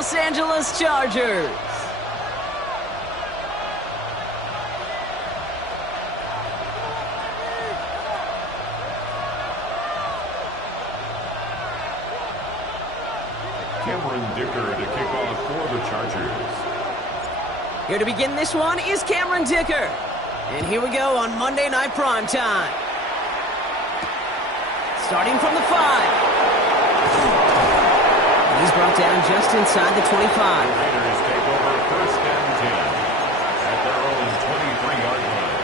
Los Angeles Chargers. Dicker to kick off for the Chargers. Here to begin this one is Cameron Dicker. And here we go on Monday Night Primetime. Starting from the 5. And he's brought down just inside the 25. The Raiders take over first and 10 at their own 23-yard line.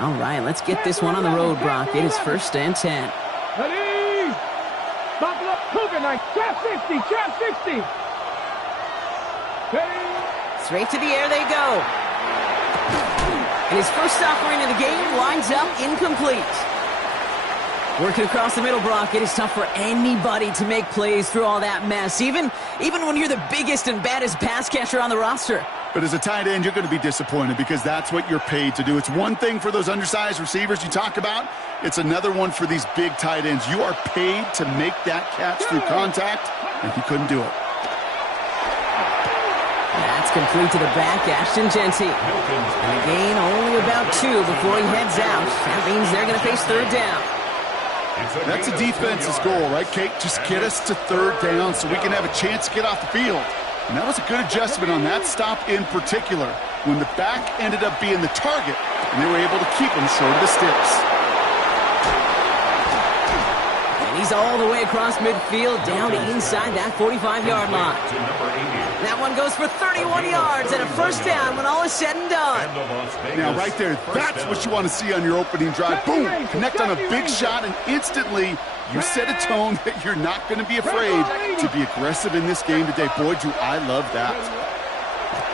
All right, let's get this one on the road, Brock. It is first and 10. Ready? Buckle up, Cougar Knight. Trap 60, trap 60. Ready? Straight to the air they go. And his first offering of the game lines up incomplete. Working across the middle, Brock, it is tough for anybody to make plays through all that mess, even when you're the biggest and baddest pass catcher on the roster. But as a tight end, you're going to be disappointed because that's what you're paid to do. It's one thing for those undersized receivers you talk about. It's another one for these big tight ends. You are paid to make that catch through contact, and he couldn't do it. That's complete to the back, Ashton Genty. And a gain only about 2 before he heads out. That means they're going to face third down. That's a defense's goal, right, Kate? Just get us to third down so we can have a chance to get off the field. And that was a good adjustment on that stop in particular, when the back ended up being the target, and they were able to keep him short of the sticks. And he's all the way across midfield, down to inside that 45-yard line. That one goes for 31 yards and a first down when all is said and done. Now, right there, that's what you want to see on your opening drive. Boom! Connect on a big shot, and instantly you set a tone that you're not going to be afraid to be aggressive in this game today. Boy, do I love that.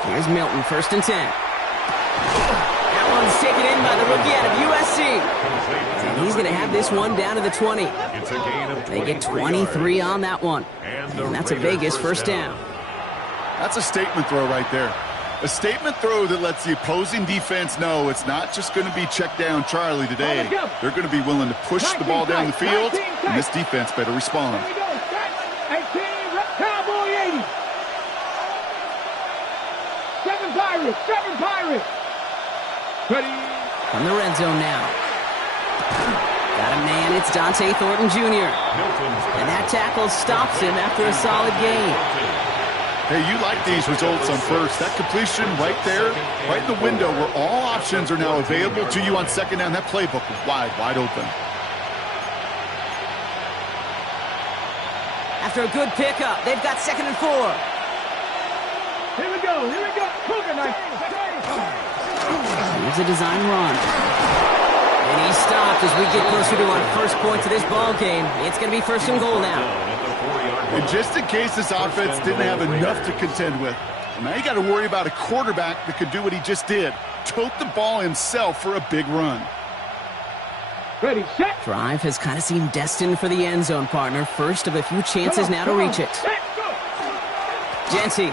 Here's Milton, first and 10. That one's taken in by the rookie out of USC. And he's going to have this one down to the 20. They get 23 on that one. And that's a Vegas first down. That's a statement throw right there. A statement throw that lets the opposing defense know it's not just going to be check down Charlie today. They're going to be willing to push the ball down the field, and this defense better respond. 18, Cowboy 80. 7 Pirates, 7 Pirates. Ready? From the red zone now. Got a man, it's Dante Thornton Jr. And that tackle stops him after a solid gain. Hey, you like these results on first. That completion right there, right in the window where all options are now available to you on second down. That playbook was wide open. After a good pickup, they've got second and 4. Here we go, Cougar Knight. Here's a design run. And he stopped as we get closer to our first points of this ball game. It's going to be first and goal now. And just in case this offense didn't have enough to contend with, now you got to worry about a quarterback that could do what he just did. Tote the ball himself for a big run. Ready, set. Drive has kind of seemed destined for the end zone, partner. First of a few chances now to reach it. Genty. Will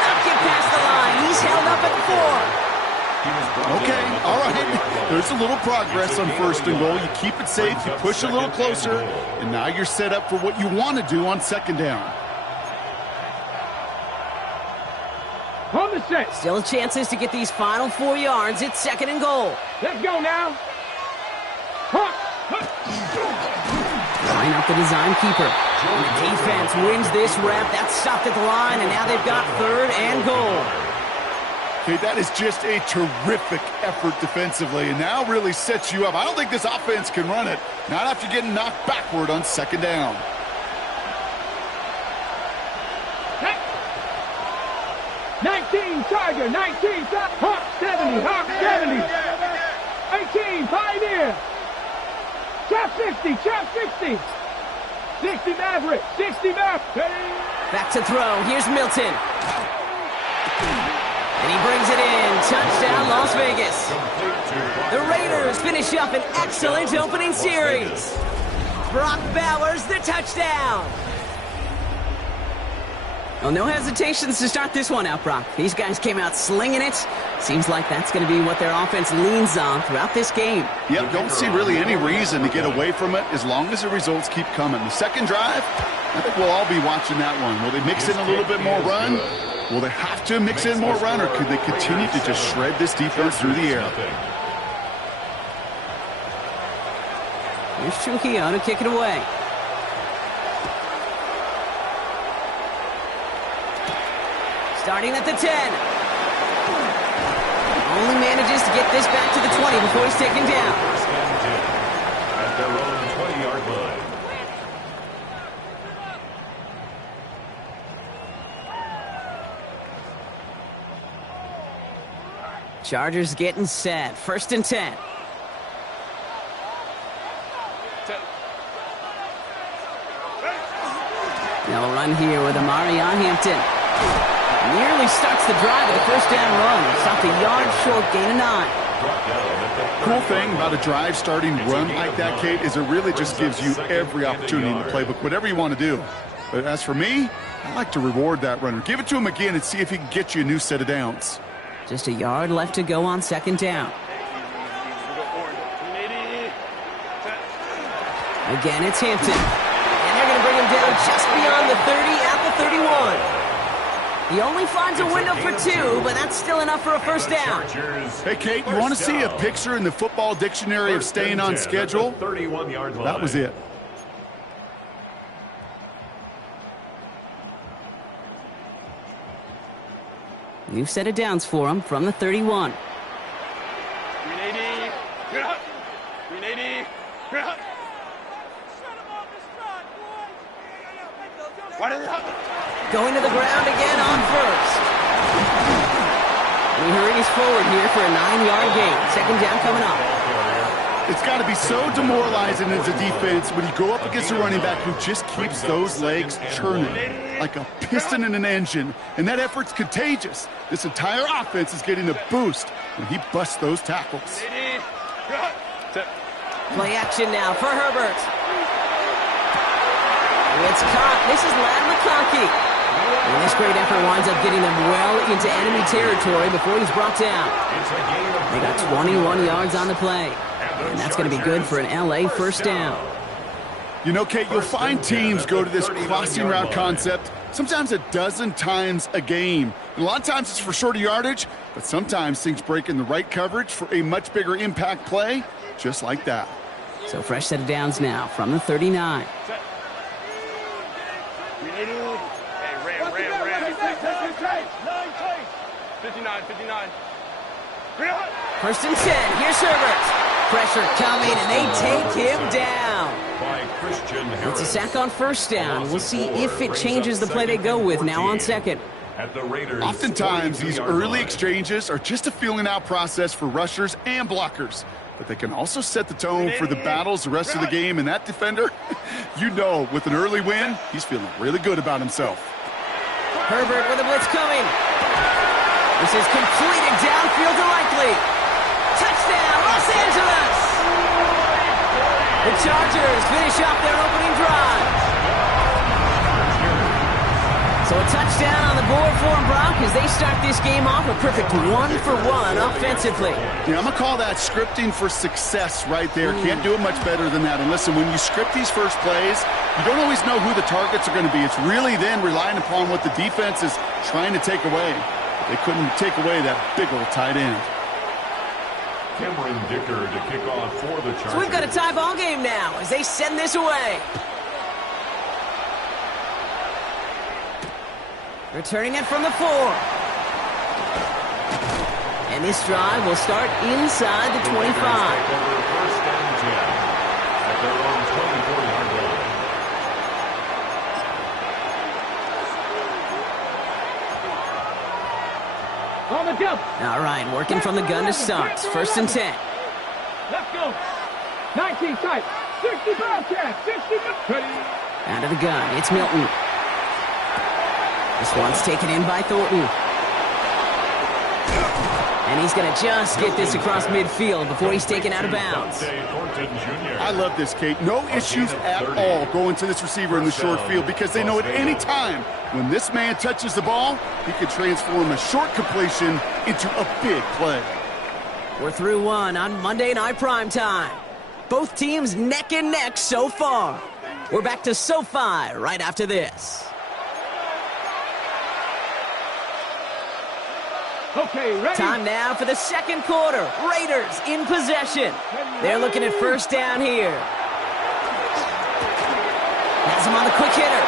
not get past the line. He's held up at 4. Okay, all right. There's a little progress on first and goal. You keep it safe, you push a little closer, and now you're set up for what you want to do on second down. On the set. Still chances to get these final 4 yards. It's second and goal. Let's go now. Line up the design keeper. And the defense wins this rep. That's stopped at the line, and now they've got third and goal. Okay, that is just a terrific effort defensively, and now really sets you up. I don't think this offense can run it, not after getting knocked backward on second down. Hey. 19, Tiger, 19, Hawk 70, Hawk 70. 18, Pioneer. Trap 60, trap 60. 60 Maverick, 60 Maverick. Back to throw, here's Milton. And he brings it in. Touchdown, Las Vegas. The Raiders finish up an excellent opening series. Brock Bowers, the touchdown. Well, no hesitations to start this one out, Brock. These guys came out slinging it. Seems like that's going to be what their offense leans on throughout this game. Yep, don't see really any reason to get away from it as long as the results keep coming. The second drive, I think we'll all be watching that one. Will they mix in a little bit more run? Will they have to mix in more run, or could they continue to just shred this defense through the air? Here's Trujillo to kick it away. Starting at the 10. Only manages to get this back to the 20 before he's taken down. First and 10 at their own 20-yard line. Chargers getting set. First and 10. They'll run here with Amari on Hampton. Nearly starts the drive with a first down run. Stopped a yard short, gain of 9. Cool thing about a drive starting run like that, Kate, is it really just gives you every opportunity in the playbook, whatever you want to do. But as for me, I like to reward that runner. Give it to him again and see if he can get you a new set of downs. Just a yard left to go on second down. Again, it's Hampton. And they're going to bring him down just beyond the 30 at the 31. He only finds a window for 2, but that's still enough for a first down. Hey, Kate, you want to see a picture in the football dictionary of staying on schedule? That was it. New set of downs for him from the 31. Going to the ground again on first. And he hurries forward here for a 9-yard gain. Second down coming up. It's got to be so demoralizing as a defense when you go up against a running back who just keeps those legs churning like a piston in an engine, and that effort's contagious. This entire offense is getting a boost when he busts those tackles. Play action now for Herbert. It's caught. This is Ladd McConkey. And this great effort winds up getting them well into enemy territory before he's brought down. They got 21 yards on the play. And that's going to be good for an LA first down. You know, Kate, you'll find teams go to this crossing route concept sometimes a dozen times a game. And a lot of times it's for shorter yardage, but sometimes things break in the right coverage for a much bigger impact play, just like that. So fresh set of downs now from the 39. First and 10. Here's Herbert. Pressure coming, and they take him down. It's a sack on first down. We'll see if it changes the play they go with now on second. Oftentimes, these early exchanges are just a feeling out process for rushers and blockers. But they can also set the tone for the battles the rest of the game. And that defender, you know, with an early win, he's feeling really good about himself. Herbert with a blitz coming. This is completed downfield to Likely. Touchdown, Los Angeles! The Chargers finish off their opening drive. So a touchdown on the board for them, Brock, as they start this game off a perfect 1-for-1 offensively. Yeah, I'm going to call that scripting for success right there. Can't do it much better than that. And listen, when you script these first plays, you don't always know who the targets are going to be. It's really then relying upon what the defense is trying to take away. But they couldn't take away that big old tight end. Cameron Dicker to kick off for the Chargers. So we've got a tie ball game now as they send this away. Returning it from the 4. And this drive will start inside the 25. First and 10 at their own 24-yard line. On the jump. All right, working from the gun to start. First and 10. Let's go. 19 tight. 60 Bobcat. 60. Ready. Out of the gun, it's Milton. This one's taken in by Thornton. And he's going to just get this across midfield before he's taken out of bounds. I love this, Kate. No issues at all going to this receiver in the short field because they know at any time when this man touches the ball, he can transform a short completion into a big play. We're through one on Monday Night Primetime. Both teams neck and neck so far. We're back to SoFi right after this. Okay, ready? Time now for the second quarter. Raiders in possession. They're looking at first down here. Has him on the quick hitter.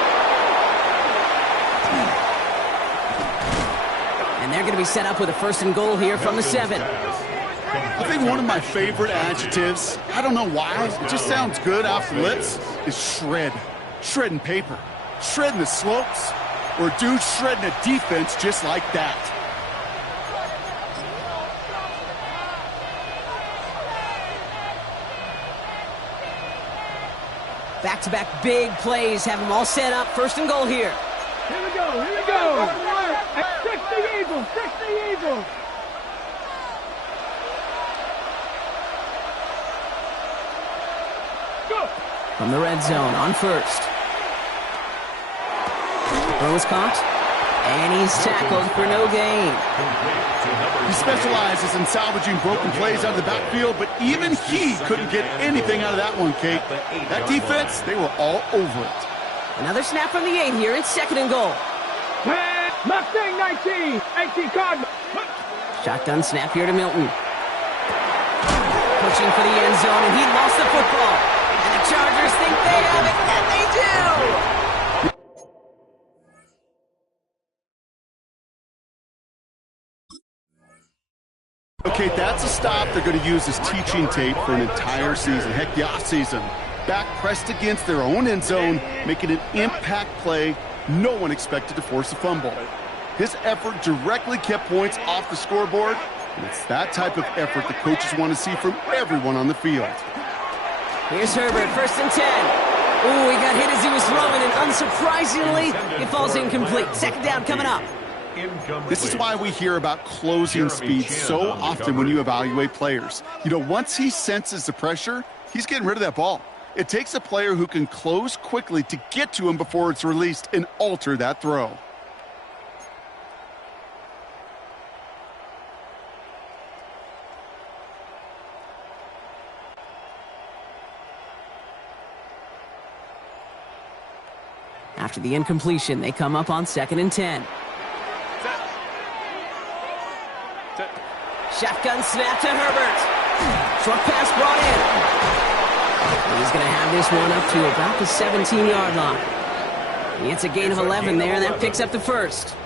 And they're going to be set up with a first and goal here from the 7. I think one of my favorite adjectives, I don't know why, it just sounds good off the lips, is shred. Shredding paper. Shredding the slopes. Or a dude shredding a defense just like that. Back-to-back big plays have them all set up. First and goal here. Here we go, here we go. Fix the Eagles, fix the Eagles. Go. From the red zone on first. Throw is caught. And he's tackled for no gain. He specializes in salvaging broken plays out of the backfield, but even he couldn't get anything out of that one, Kate. That defense, they were all over it. Another snap from the 8 here. It's second and goal. Mustang 19, 18 Cardinals. Shotgun snap here to Milton. Pushing for the end zone, and he lost the football. And the Chargers think they have it, and they do! Okay, that's a stop they're going to use as teaching tape for an entire season. Heck, the offseason. Back pressed against their own end zone, making an impact play. No one expected to force a fumble. His effort directly kept points off the scoreboard, and it's that type of effort the coaches want to see from everyone on the field. Here's Herbert, first and 10. Ooh, he got hit as he was throwing, and unsurprisingly, it falls incomplete. Second down coming up. This is why we hear about closing speed so often when you evaluate players. You know, once he senses the pressure, he's getting rid of that ball. It takes a player who can close quickly to get to him before it's released and alter that throw. After the incompletion, they come up on second and 10. Shotgun snap to Herbert. Short pass brought in. He's going to have this one up to about the 17-yard line. He gets a gain of 11 there, and that picks up the first.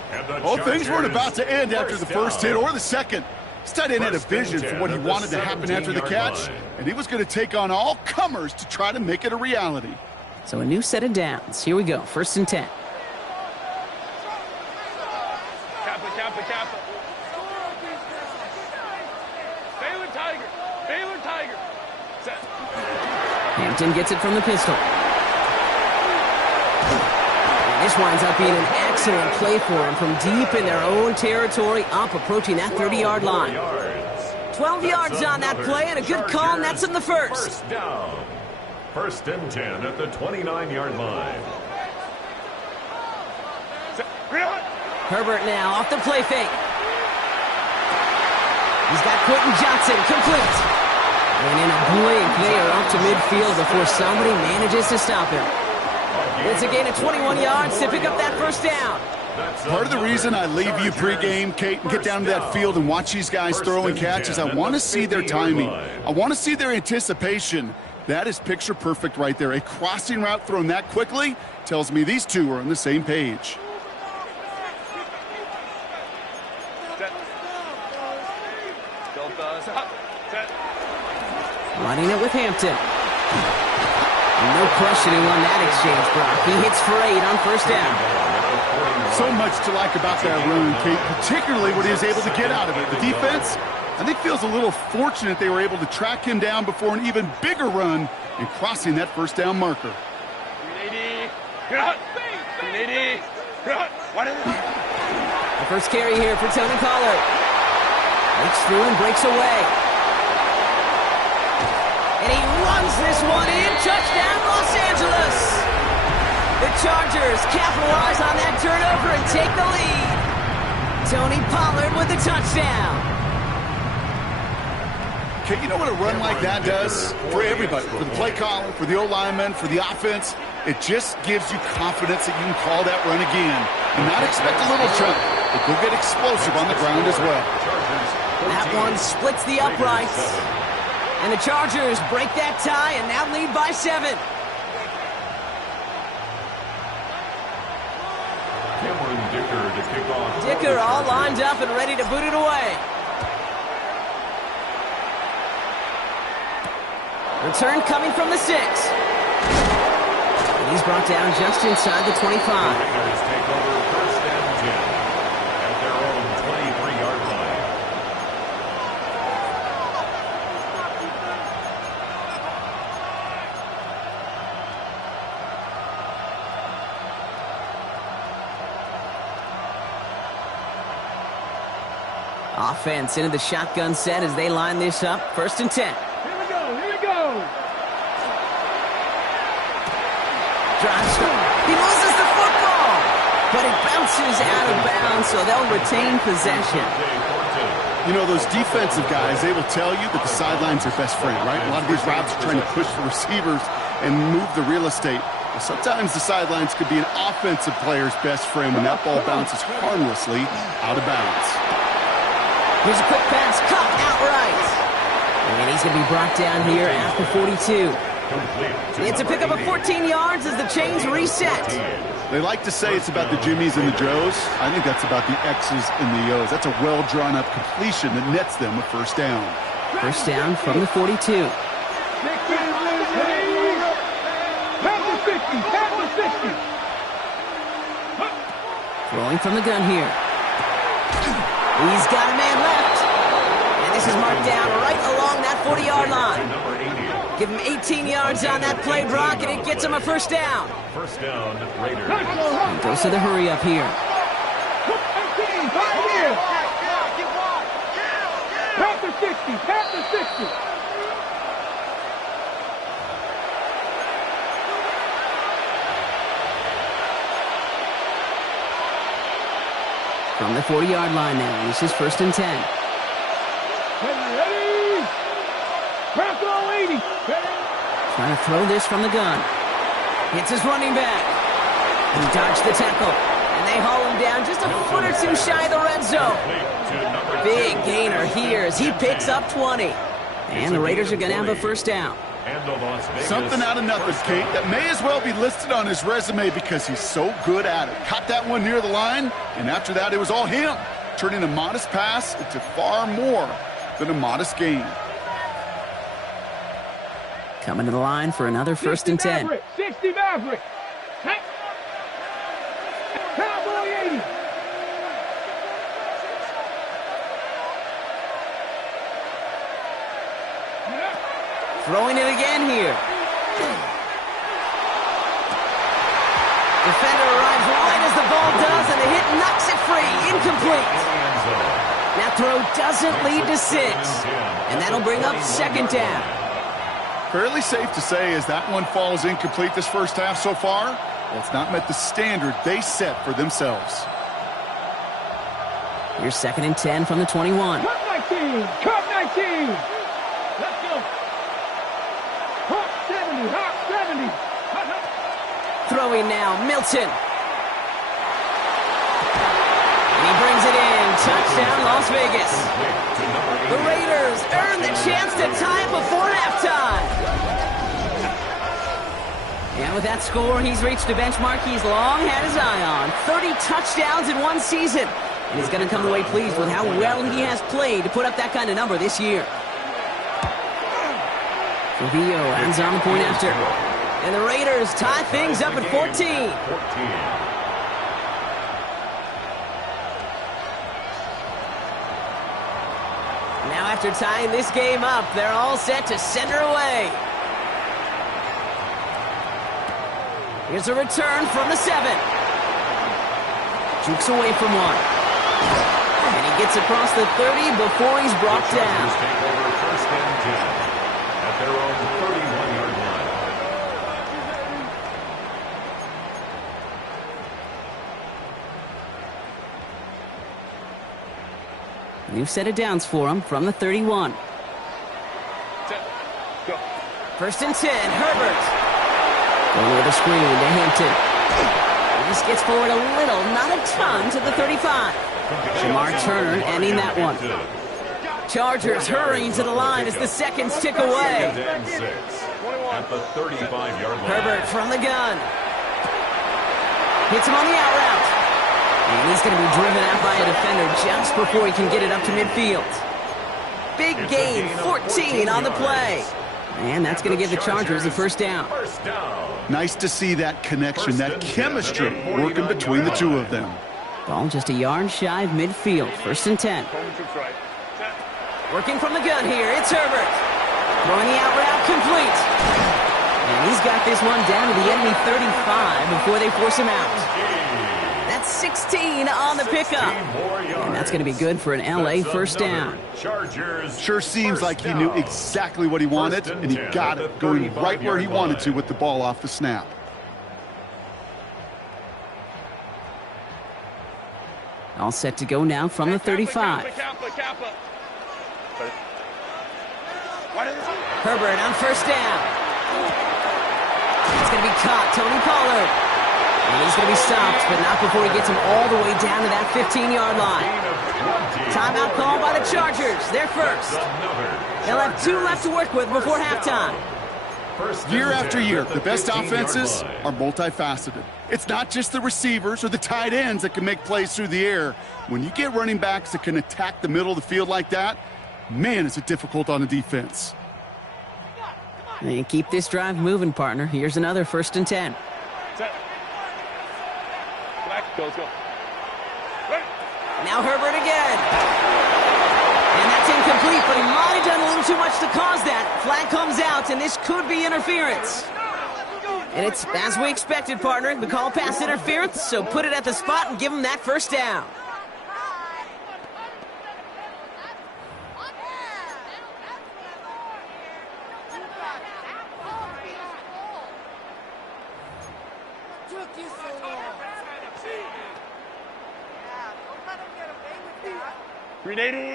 Well, things weren't about to end after the first hit or the second. This tight end had a vision for what he wanted to happen after the catch, and he was going to take on all comers to try to make it a reality. So a new set of downs. Here we go, first and 10. Kappa. Baylor Tiger. Set. Hampton gets it from the pistol. And this winds up being an excellent play for him from deep in their own territory, up approaching that 30-yard line. 12 yards on that play, and a good call, and that's in the first. First down. First and 10 at the 29-yard line. Herbert now off the play fake. He's got Quentin Johnson complete. And in a blink, they are up to midfield before somebody manages to stop him. It's a gain of 21 yards to pick up that first down. Part of the reason I leave you pregame, Kate, and get down to that field and watch these guys throw and catch is I want to see their timing. I want to see their anticipation. That is picture perfect right there. A crossing route thrown that quickly tells me these two are on the same page. Running it with Hampton. And no questioning on that exchange, Brock. He hits for 8 on first down. So much to like about that run, Kate, particularly what he was able to get out of it. The defense, I think, feels a little fortunate they were able to track him down before an even bigger run and crossing that first down marker. The first carry here for Tony Pollard. Breaks through and breaks away. And he runs this one in. Touchdown, Los Angeles. The Chargers capitalize on that turnover and take the lead. Tony Pollard with the touchdown. Okay, you know what a run like that does for everybody, for the play caller, for the O-lineman, for the offense? It just gives you confidence that you can call that run again and not expect a little chunk, but go get explosive on the ground as well. That one splits the uprights. And the Chargers break that tie and now lead by 7. Dicker all lined up and ready to boot it away. Return coming from the 6. And he's brought down just inside the 25. Raiders take over 1st and 10 at their own 23-yard line. Offense into the shotgun set as they line this up. 1st and 10. He loses the football, but it bounces out of bounds, so they'll retain possession. You know, those defensive guys, they will tell you that the sidelines are best friend, right? A lot of these routes are trying to push the receivers and move the real estate. But sometimes the sidelines could be an offensive player's best friend when that ball bounces harmlessly out of bounds. Here's a quick pass, caught outright. And he's going to be brought down here at the 42. It's a pickup of 14 yards as the chains reset. They like to say it's about the Jimmies and the Joes. I think that's about the X's and the O's. That's a well-drawn-up completion that nets them a 1st down. 1st down from the 42. Throwing from the gun here. He's got a man left. And this is marked down right along that 40-yard line. Give him 18 yards on that play, Brock, and it gets him a 1st down. 1st down, Raiders. And goes to the hurry up here. Past the 60, past the 60. From the 40-yard line now, this is 1st and 10. Ready? Pass all 80. Trying to throw this from the gun. Hits his running back. He dodged the tackle. And they haul him down just a foot or two shy of the red zone. Big gainer here as he picks up 20. And the Raiders are going to have a 1st down. Something out of nothing, Kate, that may as well be listed on his resume because he's so good at it. Caught that one near the line, and after that it was all him, turning a modest pass into far more than a modest gain. Coming to the line for another 1st and 10. 60 Maverick. Cowboy 80. Throwing it again here. Defender arrives right as the ball does, and the hit knocks it free. Incomplete. That throw doesn't lead to 6. And that'll bring up 2nd down. Fairly safe to say as that one falls incomplete this 1st half so far, well, it's not met the standard they set for themselves. Here's 2nd and 10 from the 21. Cut 19. Cut 19. Let's go. Hot 70. Hot 70. Throwing now, Milton. And he brings it in. Touchdown, Las Vegas. The Raiders earn the chance to tie it before halftime. And with that score, he's reached a benchmark he's long had his eye on. 30 touchdowns in one season. And he's going to come away pleased with how well he has played to put up that kind of number this year. Trujillo ends on the point after. And the Raiders tie things up at 14. Now after tying this game up, they're all set to send her away. Here's a return from the 7. Jukes away from one. And he gets across the 30 before he's brought The down. Chargers take over first and 10 at their own 31-yard line. New set of downs for him from the 31. First and 10, Herbert. Going with a screen to Hampton. He just gets forward a little, not a ton, to the 35. Jamar Turner ending that one. Chargers hurrying to the line as the seconds tick away. Second and 6 at the 35-yard line. Herbert from the gun. Hits him on the out route. And he's going to be driven out by a defender just before he can get it up to midfield. Big gain, 14 on the play. And that's going to give the Chargers a first down. First down. Nice to see that connection, that chemistry working between the two of them. Ball just a yard shy of midfield. First and 10. Working from the gun here, it's Herbert. Throwing the out route complete. And he's got this one down to the enemy 35 before they force him out. That's 16 on the pickup. And that's going to be good for an LA first down. Chargers. Sure seems like he knew exactly what he wanted, and he got it, going right where he wanted to with the ball off the snap. All set to go now from the 35. Herbert on first down. It's going to be caught, Tony Pollard. And he's going to be stopped, but not before he gets him all the way down to that 15-yard line. Timeout called by the Chargers. They're first. They'll have 2 left to work with before halftime. Year after year, the best offenses are multifaceted. It's not just the receivers or the tight ends that can make plays through the air. When you get running backs that can attack the middle of the field like that, man, is it difficult on the defense. And keep this drive moving, partner. Here's another first and 10. Now Herbert again. And that's incomplete, but he might have done a little too much to cause that. Flag comes out, and this could be interference. And it's as we expected, partner. The call pass interference, so put it at the spot and give him that first down.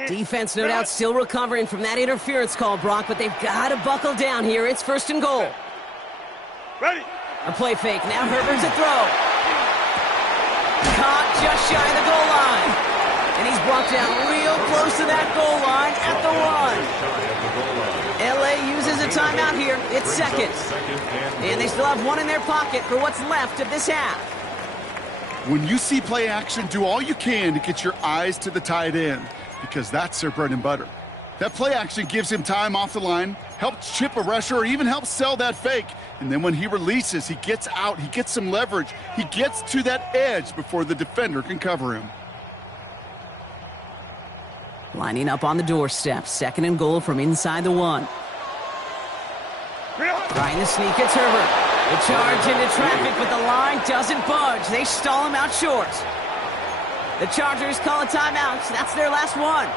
Defense, no doubt, still recovering from that interference call, Brock, but they've got to buckle down here. It's first and goal. Ready. A play fake. Now Herbert's a throw. Caught just shy of the goal line. And he's brought down real close to that goal line at the 1. LA uses a timeout here. It's second. And they still have one in their pocket for what's left of this half. When you see play action, do all you can to get your eyes to the tight end, because that's their bread and butter. That play action gives him time off the line, helps chip a rusher, or even helps sell that fake. And then when he releases, he gets out, he gets some leverage. He gets to that edge before the defender can cover him. Lining up on the doorstep. Second and goal from inside the 1. Trying to sneak, it's Herbert. The charge into traffic, but the line doesn't budge. They stall him out short. The Chargers call a timeout. That's their last one.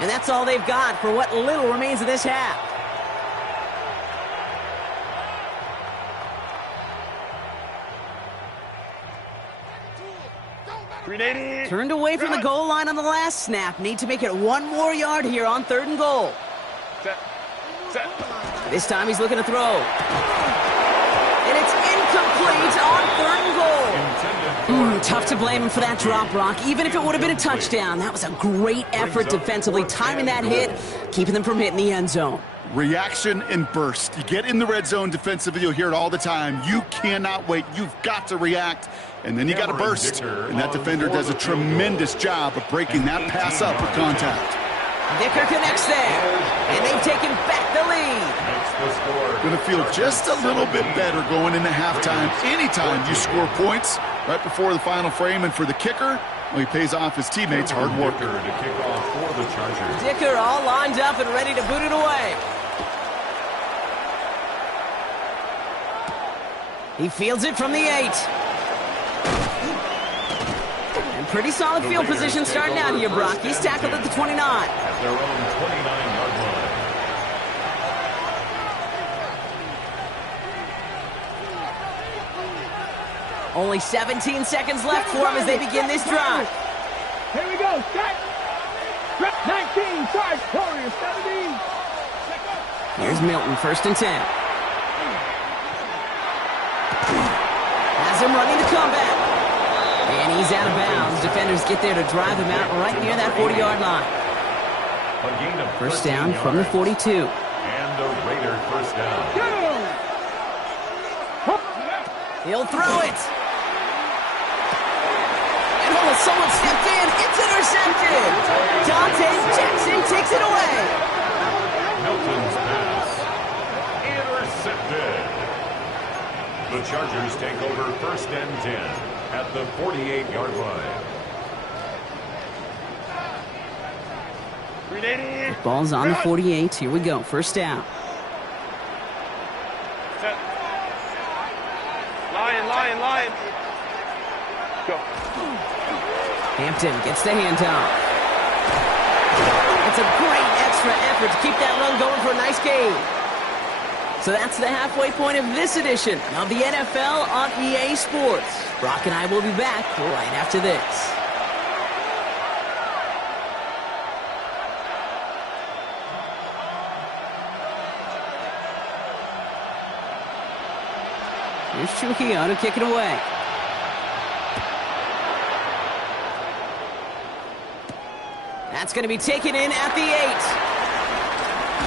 And that's all they've got for what little remains of this half. Turned away from the goal line on the last snap. Need to make it 1 more yard here on 3rd and goal. This time he's looking to throw. And it's incomplete on 3rd and goal. Tough to blame him for that drop, Brock. Even if it would have been a touchdown, that was a great effort defensively, timing that hit, keeping them from hitting the end zone. Reaction and burst. You get in the red zone defensively, you'll hear it all the time. You cannot wait. You've got to react, and then you got to burst. And that defender does a tremendous job of breaking that pass up with contact. Dicker connects there, and they've taken back the lead. Going to feel just a little bit better going into halftime anytime you score points right before the final frame. And for the kicker, well, he pays off his teammates' hard work. To kick off for the Chargers. Dicker all lined up and ready to boot it away. He fields it from the 8. And pretty solid field position starting out here, Brock. He's tackled at the 29. At their own 29-yard line. Only 17 seconds left for him as they begin this drive. Here we go. Set. 19. Charge. Warriors. 17. Here's Milton, 1st and 10. Has him running the comeback. And he's out of bounds. Defenders get there to drive him out right near that 40-yard line. A gain of 1st 13 down from the yards. 42. And a Raider 1st down. He'll throw it. And oh, someone stepped in. It's intercepted. Dante Jackson takes it away. Milton's pass. Intercepted. The Chargers take over 1st and 10 at the 48-yard line. Ball's on the 48. Here we go. 1st down. Set. Lion. Go. Hampton gets the handoff. It's a great extra effort to keep that run going for a nice gain. So that's the halfway point of this edition of the NFL on EA Sports. Brock and I will be back right after this. Here's Trujillo to kick it away. That's going to be taken in at the 8.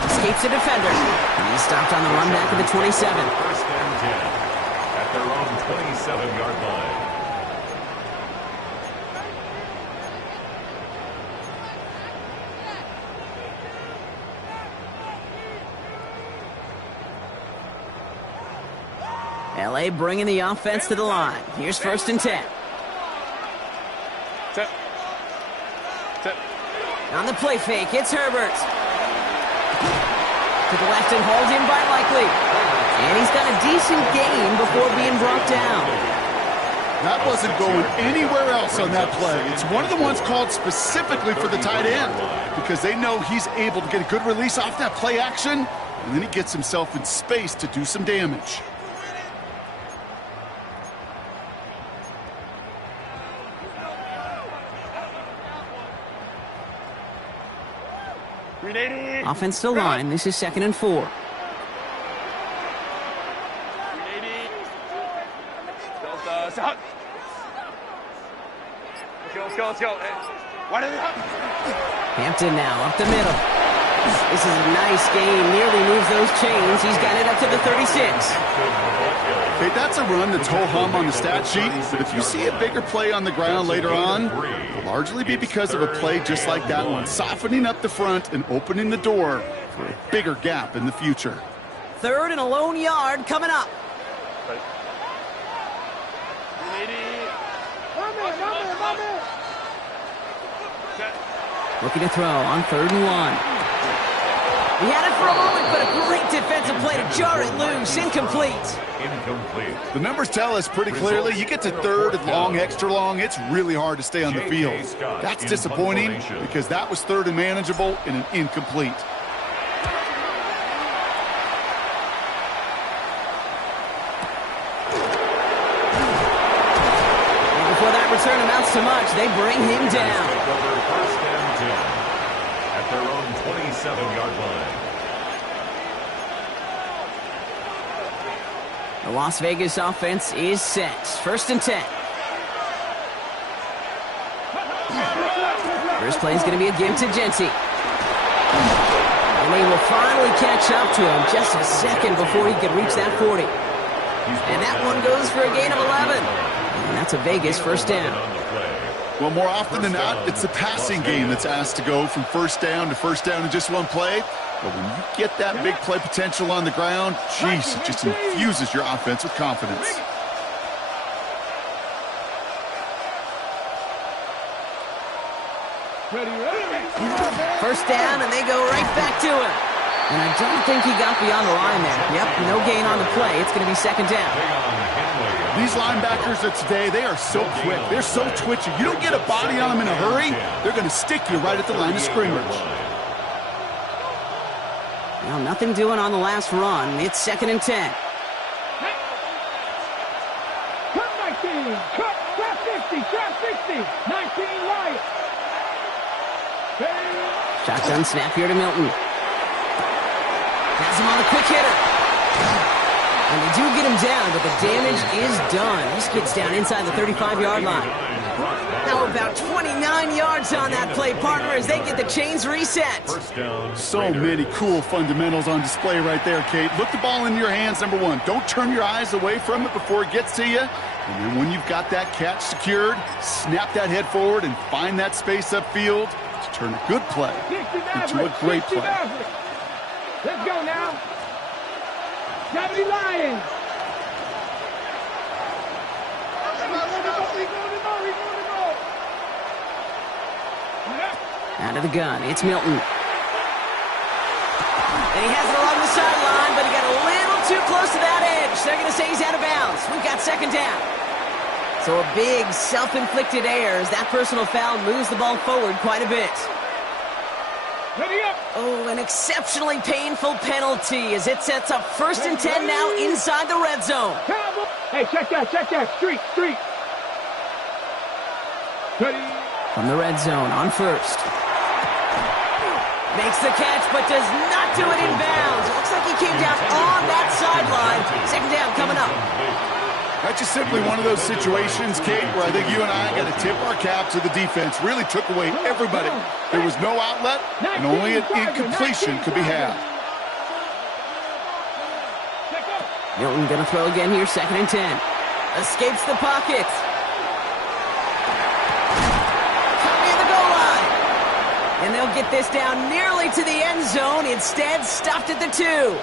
Escapes the defender. He's stopped on the run back of the 27. 1st and 10 at their own 27-yard line. LA bringing the offense to the line. Here's 1st and 10. Set. On the play fake, it's Herbert. To the left and hauled in by Likely. And he's got a decent gain before being brought down. That wasn't going anywhere else on that play. It's one of the ones called specifically for the tight end because they know he's able to get a good release off that play action, and then he gets himself in space to do some damage. Offense to line. This is 2nd and 4. Let's go. Hampton now up the middle. This is a nice gain. Nearly moves those chains. He's got it up to the 36. Okay, that's a run that's ho-hum on the stat sheet, but if you see a bigger play on the ground later on, it'll largely be because of a play just like that one, softening up the front and opening the door for a bigger gap in the future. 3rd and a lone yard coming up. Looking to throw on 3rd and 1. He had it for a moment, but a great defensive play to jar it loose. Incomplete. The numbers tell us pretty clearly, you get to 3rd and long, extra long, it's really hard to stay on the field. That's disappointing because that was 3rd and manageable and an incomplete. And before that return amounts to much, they bring him down. 1st and 10 at their own 27-yard line. The Las Vegas offense is set. 1st and 10. First play is going to be a give to Jency. And they will finally catch up to him just a second before he could reach that 40. And that one goes for a gain of 11. And that's a Vegas 1st down. Well, more often than not, it's the passing game that's asked to go from 1st down to 1st down in just one play. But when you get that big play potential on the ground, geez, it just infuses your offense with confidence. Ready. 1st down, and they go right back to him. And I don't think he got beyond the line there. Yep, no gain on the play. It's going to be second down. These linebackers of today, they are so quick. They're so twitchy. You don't get a body on them in a hurry, they're going to stick you right at the line of scrimmage. Well, nothing doing on the last run. It's second and 10. Cut 19. Cut. Trap 50. Trap 60. 19 Lions. Shotgun snap here to Milton. Has him on a quick hitter. And they do get him down, but the damage is done. This kid's down inside the 35-yard line. Now about 29 yards on that play, partner, as they get the chains reset. So many cool fundamentals on display right there, Kate. Look the ball in your hands, number one. Don't turn your eyes away from it before it gets to you. And then when you've got that catch secured, snap that head forward and find that space upfield to turn a good play into a great play. Let's go now. 70 Lions. Out of the gun, it's Milton. And he has it along the sideline, but he got a little too close to that edge. They're going to say he's out of bounds. We've got second down. So a big self-inflicted error as that personal foul moves the ball forward quite a bit. Ready up. Oh, an exceptionally painful penalty as it sets up first and 10 now inside the red zone. Hey, check that. Street. Ready. From the red zone on first. Makes the catch, but does not do it in bounds. It looks like he came down on that sideline. Second down coming up. That's just simply one of those situations, Kate, where I think you and I got to tip our cap to the defense. Really took away everybody. There was no outlet, and only an incompletion could be had. Milton going to throw again here, second and 10. Escapes the pocket. Caught near the goal line. And they'll get this down nearly to the end zone. Instead, stopped at the 2.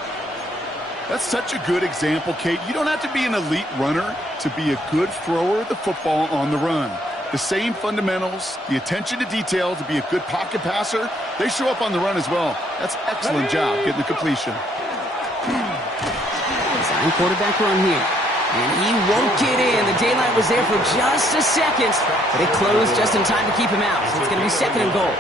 That's such a good example, Kate. You don't have to be an elite runner to be a good thrower of the football on the run. The same fundamentals, the attention to detail to be a good pocket passer, they show up on the run as well. That's an excellent job getting the completion. Design quarterback run here. And he won't get in. The daylight was there for just a second, but it closed just in time to keep him out. So it's going to be second and goal.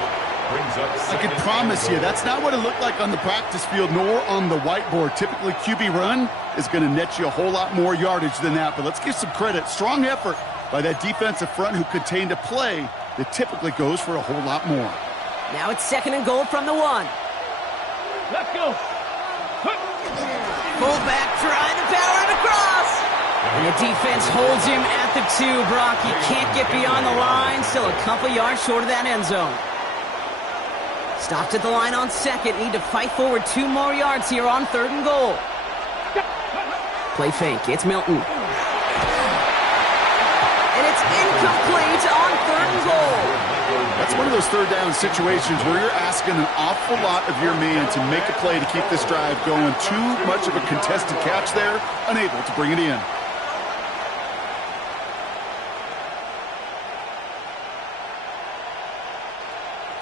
I can promise you, that's not what it looked like on the practice field nor on the whiteboard. Typically, QB run is going to net you a whole lot more yardage than that. But let's give some credit. Strong effort by that defensive front who contained a play that typically goes for a whole lot more. Now it's second and goal from the 1. Let's go. Fullback trying to power it across. And the defense holds him at the 2, Brock. He can't get beyond the line. Still a couple yards short of that end zone. Stopped at the line on second. Need to fight forward 2 more yards here on third and goal. Play fake. It's Milton. And it's incomplete on third and goal. That's one of those third down situations where you're asking an awful lot of your man to make a play to keep this drive going. Too much of a contested catch there, unable to bring it in.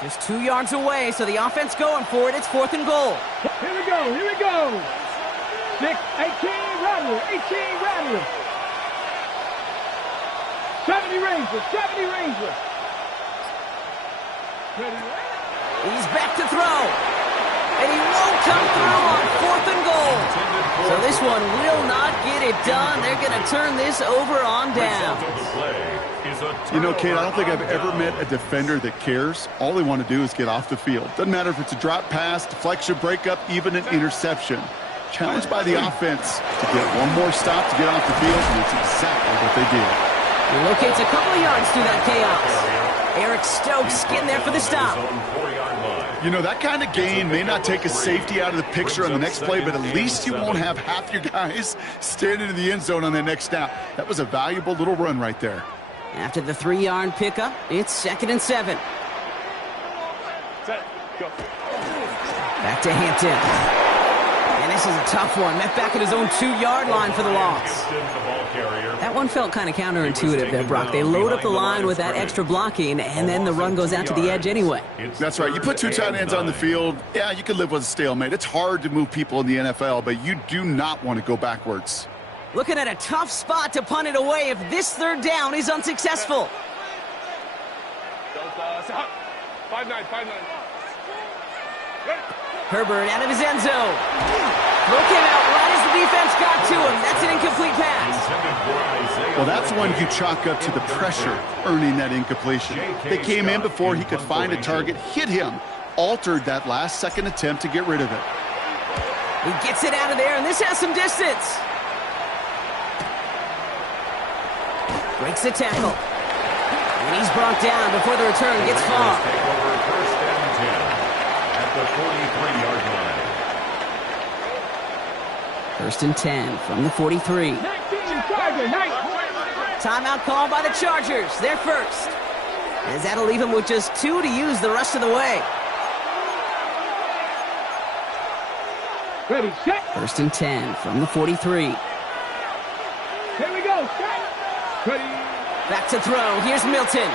Just 2 yards away, so the offense going for it. It's fourth and goal. Here we go. 6, 18, Rattler. 70 Rangers. He's back to throw. And he won't come through on fourth and goal. So this one will not get it done. They're going to turn this over on down. You know, Kate, I don't think I've ever met a defender that cares. All they want to do is get off the field. Doesn't matter if it's a drop pass, deflection, breakup, even an interception. Challenged by the offense to get one more stop to get off the field, and it's exactly what they did. He locates a couple of yards through that chaos. Eric Stokes getting there for the stop. You know, that kind of gain may not take a safety out of the picture on the next play, but at least you won't have half your guys standing in the end zone on that next snap. That was a valuable little run right there. After the 3-yard pickup, it's second and 7. Set, go. Back to Hampton. And Man, this is a tough one. Met back at his own 2-yard line for the loss. That one felt kind of counterintuitive there, Brock. They load up the line with that extra blocking, and then the run goes out to the edge anyway. That's right. You put 2 tight ends on the field, yeah, you can live with a stalemate. It's hard to move people in the NFL, but you do not want to go backwards. Looking at a tough spot to punt it away if this 3rd down is unsuccessful. 5-9. Herbert out of his end zone. Throw came out right as the defense got to him. That's an incomplete pass. Well, that's one you chalk up to the pressure earning that incompletion. They came in before he could find a target, hit him, altered that last-second attempt to get rid of it. He gets it out of there, and this has some distance. Breaks the tackle. And he's brought down before the return gets far. First and 10 at the 43-yard line. 1st and 10 from the 43. 19, Charger, 19. Timeout called by the Chargers. They're first. As that'll leave him with just 2 to use the rest of the way. Ready, set. 1st and 10 from the 43. Here we go, set. Ready. Back to throw. Here's Milton.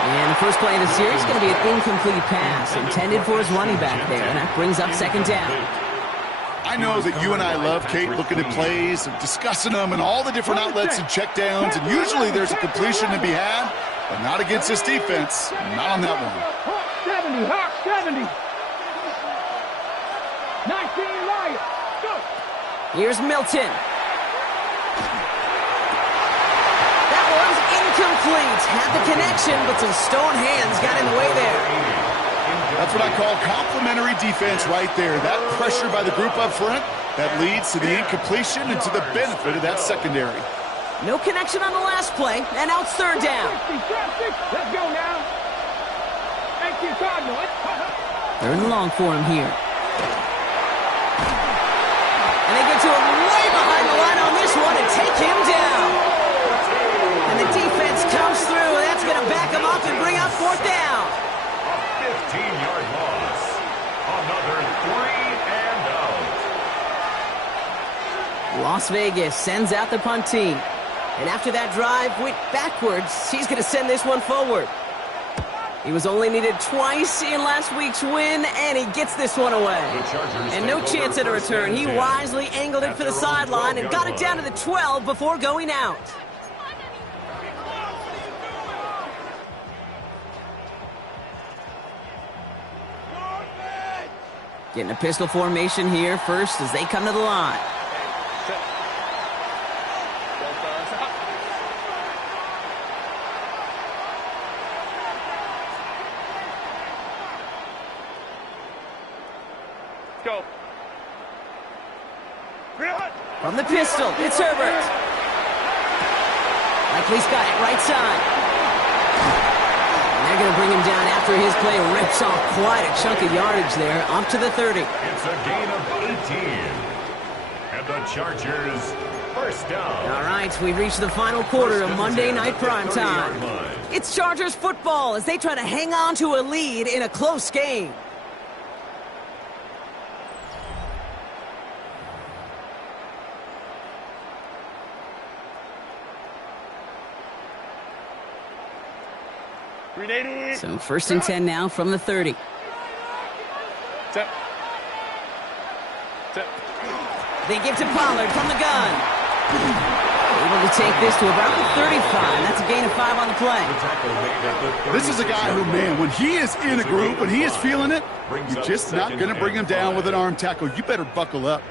And the first play of the series is going to be an incomplete pass intended for his running back there, and that brings up 2nd down. I know that you and I love, Kate, looking at plays and discussing them and all the different outlets and checkdowns, and usually there's a completion to be had, but not against this defense. Not on that one. Hawk 70, Hawk 70. 19, Lions. Go. Here's Milton. That one's incomplete. Had the connection, but some stone hands got in the way there. That's what I call complimentary defense right there. That pressure by the group up front, that leads to the incompletion and to the benefit of that secondary. No connection on the last play, and now it's 3rd down. 60, let's go now. Thank you, Cardinal. 3rd and long for him here. And they get to him way behind the line on this one and take him down. And the defense comes through, and that's going to back him up and bring up 4th down. 15-yard loss. Another 3 and out. Las Vegas sends out the punt team. And after that drive went backwards, he's going to send this one forward. He was only needed twice in last week's win, and he gets this one away. And no chance at a return. He wisely angled it for the sideline and got it down to the 12 before going out. Getting a pistol formation here first as they come to the line. Go. From the pistol, it's Herbert. Likely's got it right side. And they're going to bring him down after his play rips off quite a chunk of yardage there, up to the 30. It's a gain of 18. And the Chargers, first down. All right, we've reached the final quarter of Monday Night Primetime. It's Chargers football as they try to hang on to a lead in a close game. So 1st and 10 now from the 30. Set. They give to Pollard from the gun. Able to take this to about the 35. That's a gain of 5 on the play. This is a guy who, man, when he is in a group, when he is feeling it, you're just not going to bring him down with an arm tackle. You better buckle up.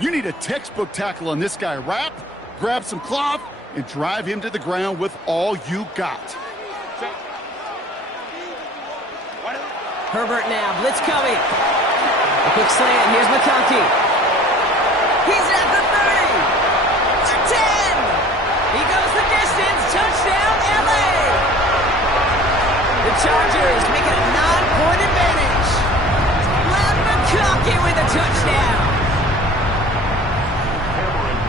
You need a textbook tackle on this guy. Wrap, grab some cloth, and drive him to the ground with all you got. Herbert now, blitz coming. A quick slant, here's McConkey. He's at the 30, the 10. He goes the distance, touchdown, LA. The Chargers make it a 9-point advantage. Lad McConkey with a touchdown.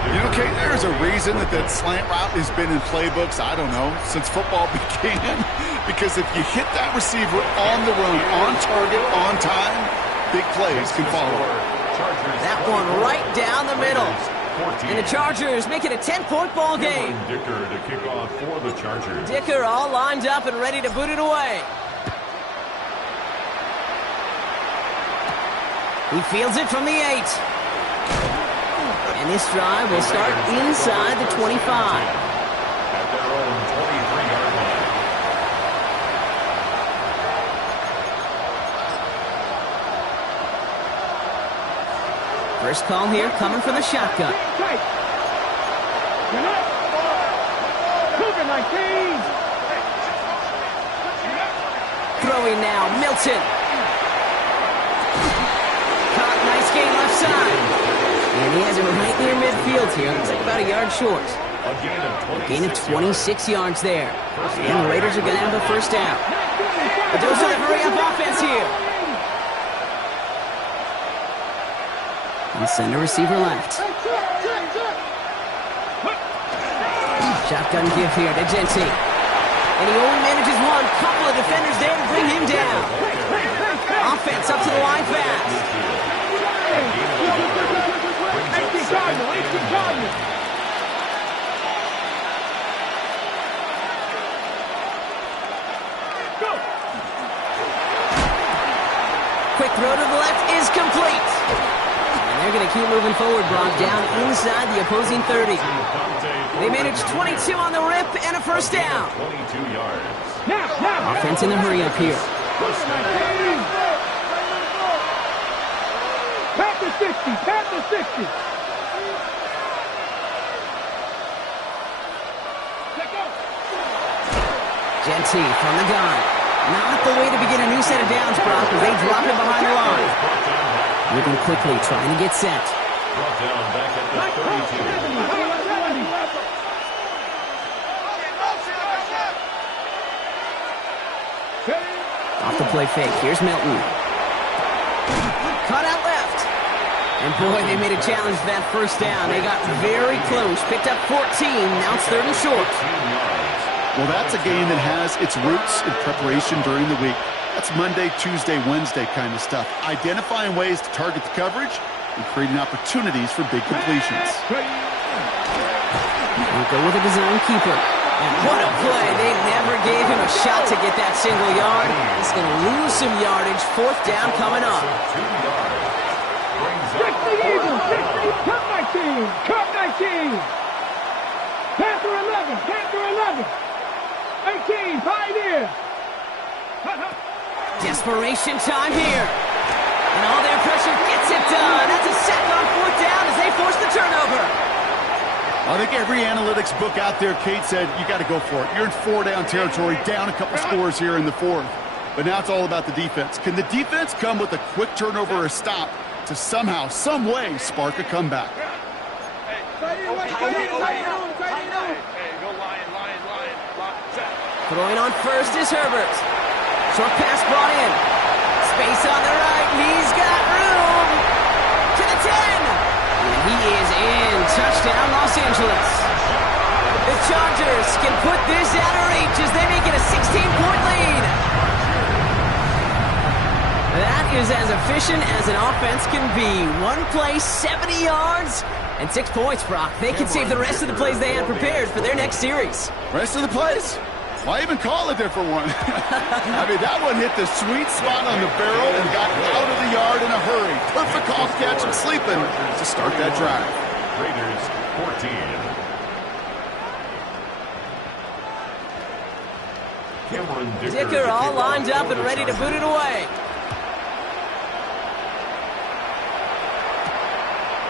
You know, Kate, there's a reason that slant route has been in playbooks, I don't know, since football began. Because if you hit that receiver on the run, on target, on time, big plays can follow. That one right down the middle. And the Chargers make it a 10-point ball game. Dicker to kick off for the Chargers. Dicker all lined up and ready to boot it away. He fields it from the 8. And this drive will start inside the 25. At their own 23-yard line. First call here coming from the shotgun. Throwing now, Milton. Caught, nice gain left side. And he has it right near midfield here. Looks like about a yard short. A Gain of 26 yards there. And the Raiders are going to have a first down. But those are the hurry-up offense here. And send a receiver left. Shotgun give here to Genti. And he only manages one. Couple of defenders there to bring him down. Offense up to the line fast. Quick throw to the left is complete. And they're going to keep moving forward, Brock, down inside the opposing 30. They managed 22 on the rip and a first down. 22 yards. Offense in the hurry up here. Pat the 60, pat the 60. Genti from the gun. Not the way to begin a new set of downs, Brock, as they drop it behind the line. Moving quickly, trying to get set. Brought down back at the 32. Off the play fake. Here's Milton. Cut out left. And boy, they made a challenge for that first down. They got very close. Picked up 14. Now it's 3rd and short. Well, that's a game that has its roots in preparation during the week. That's Monday, Tuesday, Wednesday kind of stuff. Identifying ways to target the coverage and creating opportunities for big completions. We'll go with a design keeper. And what a play. They never gave him a shot to get that single yard. He's going to lose some yardage. 4th down coming up. 60 Eagles, 60, cut 19, cut 19. Panther 11, Panther 11. 18, Pioneer. Desperation time here. And all their pressure gets it done. That's a sack on 4th down as they force the turnover. I think every analytics book out there, Kate, said you got to go for it. You're in 4-down territory, down a couple scores here in the 4th. But now it's all about the defense. Can the defense come with a quick turnover or a stop to somehow, some way, spark a comeback? Throwing on first is Herbert. Short pass brought in. Space on the right. He's got room. To the 10. And he is in. Touchdown, Los Angeles. The Chargers can put this out of reach as they make it a 16-point lead. That is as efficient as an offense can be. One play, 70 yards, and 6 points, Brock. They can save the rest of the plays they had prepared for their next series. Rest of the plays? Why even call a different one? I mean, that one hit the sweet spot on the barrel and got out of the yard in a hurry. Perfect off catch and sleeping to start that drive. Raiders 14. Cameron Dicker all lined up and ready to boot it away.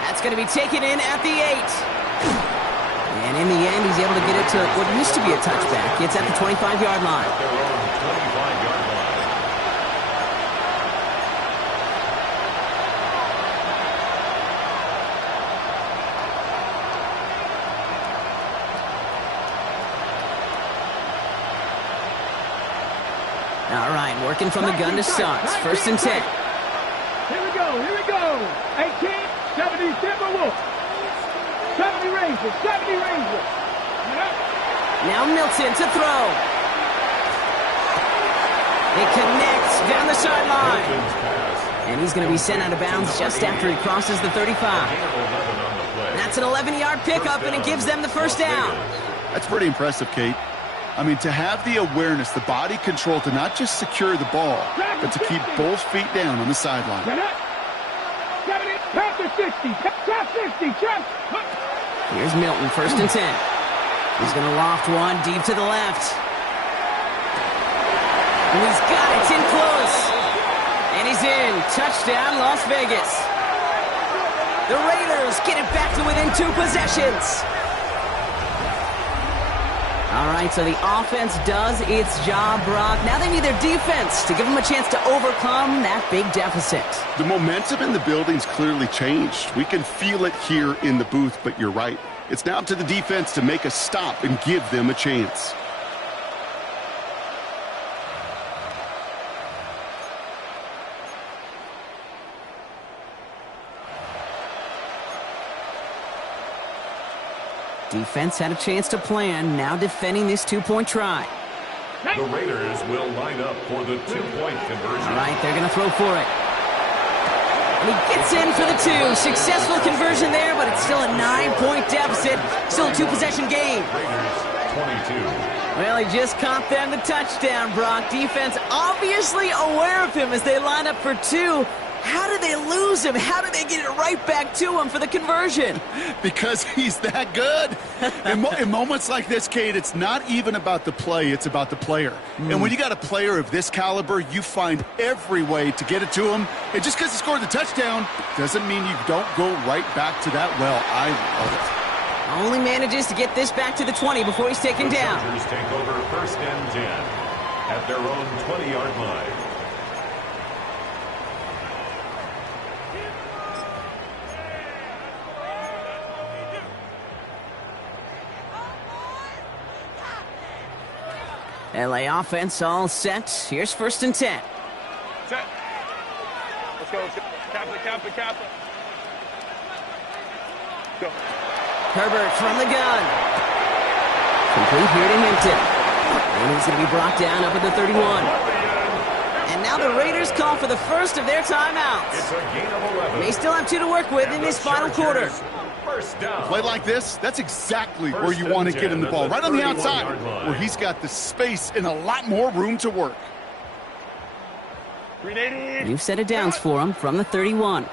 That's going to be taken in at the 8. And in the end, he's able to get it to what used to be a touchback. It's at the 25-yard line. Their own 25-yard line. All right, working from the gun to start. 1st and 10. Here we go, here we go. 18, 70 Timberwolves. 70 Rangers, 70 Rangers. Now Milton to throw. It connects down the sideline. Milton's pass And he's going to be sent out of bounds just after he crosses the 35. That's an 11-yard pickup, and it gives them the first down. That's pretty impressive, Kate. I mean, to have the awareness, the body control to not just secure the ball, but to keep both feet down on the sideline. 70, tap to 60, tap 60, tap. Here's Milton, 1st and 10. He's going to loft one deep to the left. And he's got it. It's in close. And he's in. Touchdown, Las Vegas. The Raiders get it back to within 2 possessions. All right, so the offense does its job, Brock. Now they need their defense to give them a chance to overcome that big deficit. The momentum in the building's clearly changed. We can feel it here in the booth, but you're right. It's now up to the defense to make a stop and give them a chance. Defense had a chance to plan, now defending this 2-point try. The Raiders will line up for the 2-point conversion. All right, they're going to throw for it. And he gets in for the 2. Successful conversion there, but it's still a 9-point deficit. Still a 2-possession game. Raiders 22. Well, he just caught them the touchdown, Brock. Defense obviously aware of him as they line up for 2. How did they lose him? How did they get it right back to him for the conversion? Because he's that good. In moments like this, Kate, it's not even about the play, it's about the player. And when you got a player of this caliber, you find every way to get it to him. And just because he scored the touchdown doesn't mean you don't go right back to that well. I love it. Only manages to get this back to the 20 before he's taken down. Chargers take over 1st and 10 at their own 20-yard line. LA offense all set. Here's 1st and 10. Set. Let's go. Cap it. Go. Herbert from the gun. Complete here to Hinton. And he's going to be brought down up at the 31. And now the Raiders call for the first of their timeouts. It's a gain of 11. They still have 2 to work with in this final quarter. First down. Play like this, that's exactly where you want to get him the ball. Right on the outside, where he's got the space and a lot more room to work. You've set it downs for him from the 31.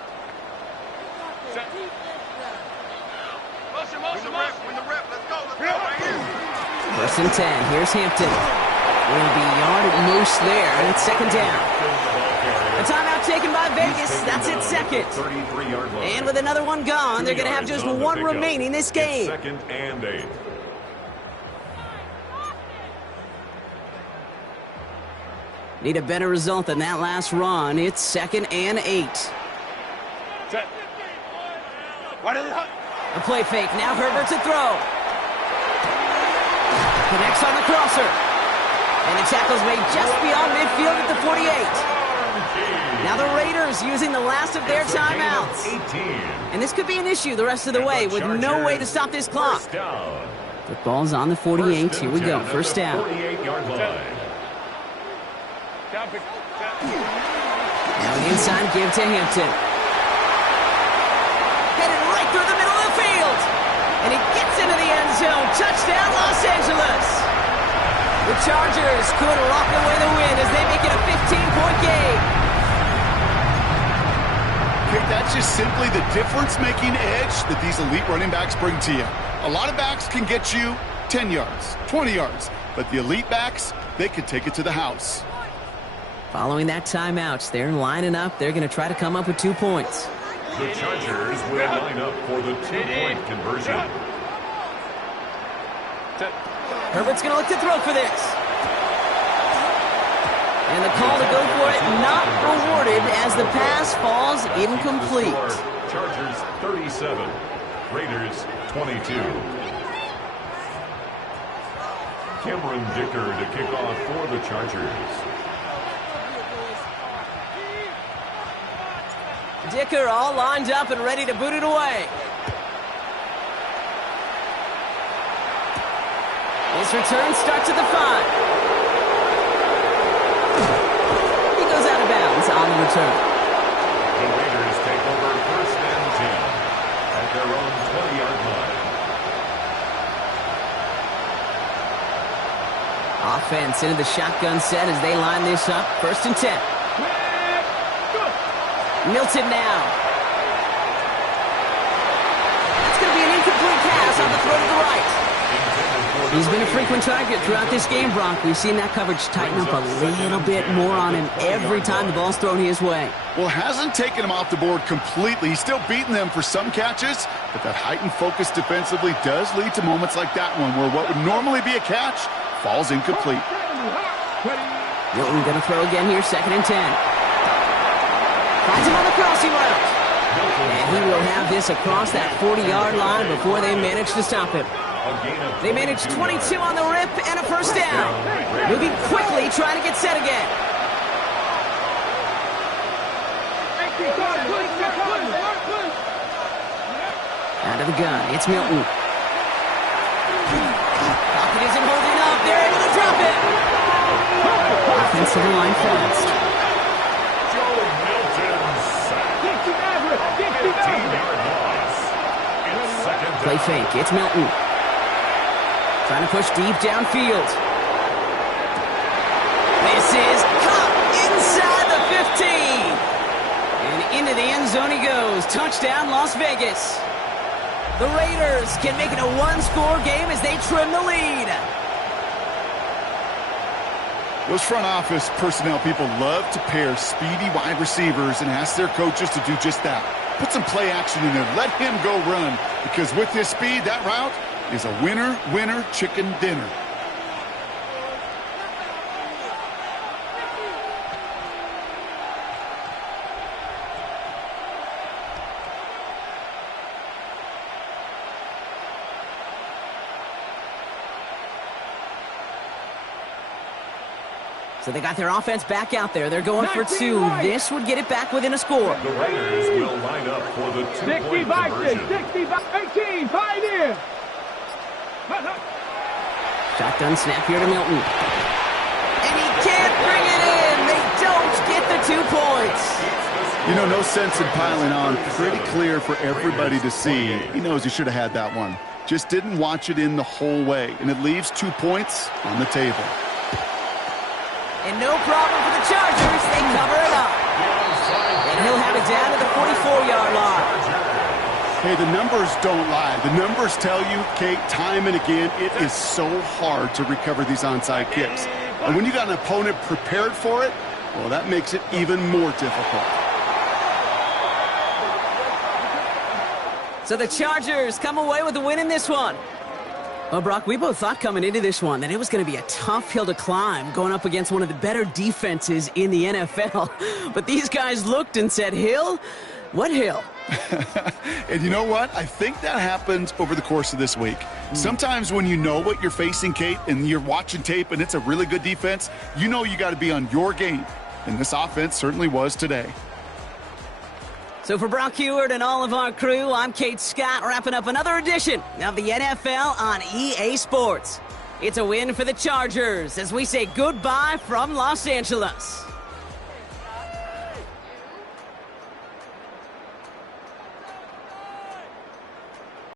First and 10. Here's Hampton. Will be yard at most there, and it's 2nd down. A timeout taken by Vegas. That's its 2nd. And with another one gone, they're going to have just 1 remaining this game. 2nd and 8. Need a better result than that last run. It's 2nd and 8. Set. A play fake. Now Herbert to throw. Connects on the crosser. And the tackle's made just beyond midfield at the 48. Now the Raiders using the last of their timeouts. And this could be an issue the rest of the way with no way to stop this clock. The ball's on the 48. Here we go. First down. 48-yard line. Now an inside give to Hampton. Headed right through the middle of the field. And he gets into the end zone. Touchdown, Los Angeles. The Chargers could rock away the win as they make it a 15-point game. Okay, that's just simply the difference-making edge that these elite running backs bring to you. A lot of backs can get you 10 yards, 20 yards, but the elite backs, they can take it to the house. Following that timeout, they're lining up. They're going to try to come up with 2 points. The Chargers will line up for the 2-point conversion. Herbert's going to look to throw for this. And the call to go for it not rewarded as the pass falls incomplete. Chargers 37, Raiders 22. Cameron Dicker to kick off for the Chargers. Dicker all lined up and ready to boot it away. His return starts at the 5. He goes out of bounds on the return. The Raiders take over first and 10 at their own 20-yard line. Offense into the shotgun set as they line this up. First and 10. Milton now. That's going to be an incomplete pass on the throw to the right. He's been a frequent target throughout this game, Brock. We've seen that coverage tighten up a little bit more on him every time the ball's thrown his way. Well, hasn't taken him off the board completely. He's still beating them for some catches, but that heightened focus defensively does lead to moments like that one where what would normally be a catch falls incomplete. Milton going to throw again here, second and 10. Finds him on the crossing route. And he will have this across that 40-yard line before they manage to stop him. They managed 22 on the rip and a first down. Moving quickly, trying to get set again. Out of the gun, it's Milton. Pocket isn't holding up. They're able to drop it. Offensive line fast. Joe Milton sacked. 15-yard loss. It's second down. Play fake, it's Milton. Trying to push deep downfield. This is caught inside the 15. And into the end zone he goes. Touchdown, Las Vegas. The Raiders can make it a one-score game as they trim the lead. Those front office personnel people love to pair speedy wide receivers and ask their coaches to do just that. Put some play action in there. Let him go run. Because with his speed, that route is a winner, winner, chicken dinner. So they got their offense back out there. They're going for two. This would get it back within a score. The Raiders will line up for the two-point 65, conversion. 65, 18, pioneer. Shotgun snap here to Milton. And he can't bring it in. They don't get the 2 points. You know, no sense in piling on. Pretty clear for everybody to see. He knows he should have had that one. Just didn't watch it in the whole way. And it leaves 2 points on the table. And no problem for the Chargers. They cover it up. And he'll have it down to the 44-yard line. Hey, the numbers don't lie. The numbers tell you, Kate, time and again, it is so hard to recover these onside kicks. And when you got an opponent prepared for it, well, that makes it even more difficult. So the Chargers come away with a win in this one. Well, Brock, we both thought coming into this one that it was going to be a tough hill to climb going up against one of the better defenses in the NFL. But these guys looked and said, Hill? What hill? And you know what? I think that happens over the course of this week. Sometimes when you know what you're facing, Kate, and you're watching tape and it's a really good defense, you know you got to be on your game. And this offense certainly was today. So for Brock Heward and all of our crew, I'm Kate Scott, wrapping up another edition of the NFL on EA Sports. It's a win for the Chargers as we say goodbye from Los Angeles.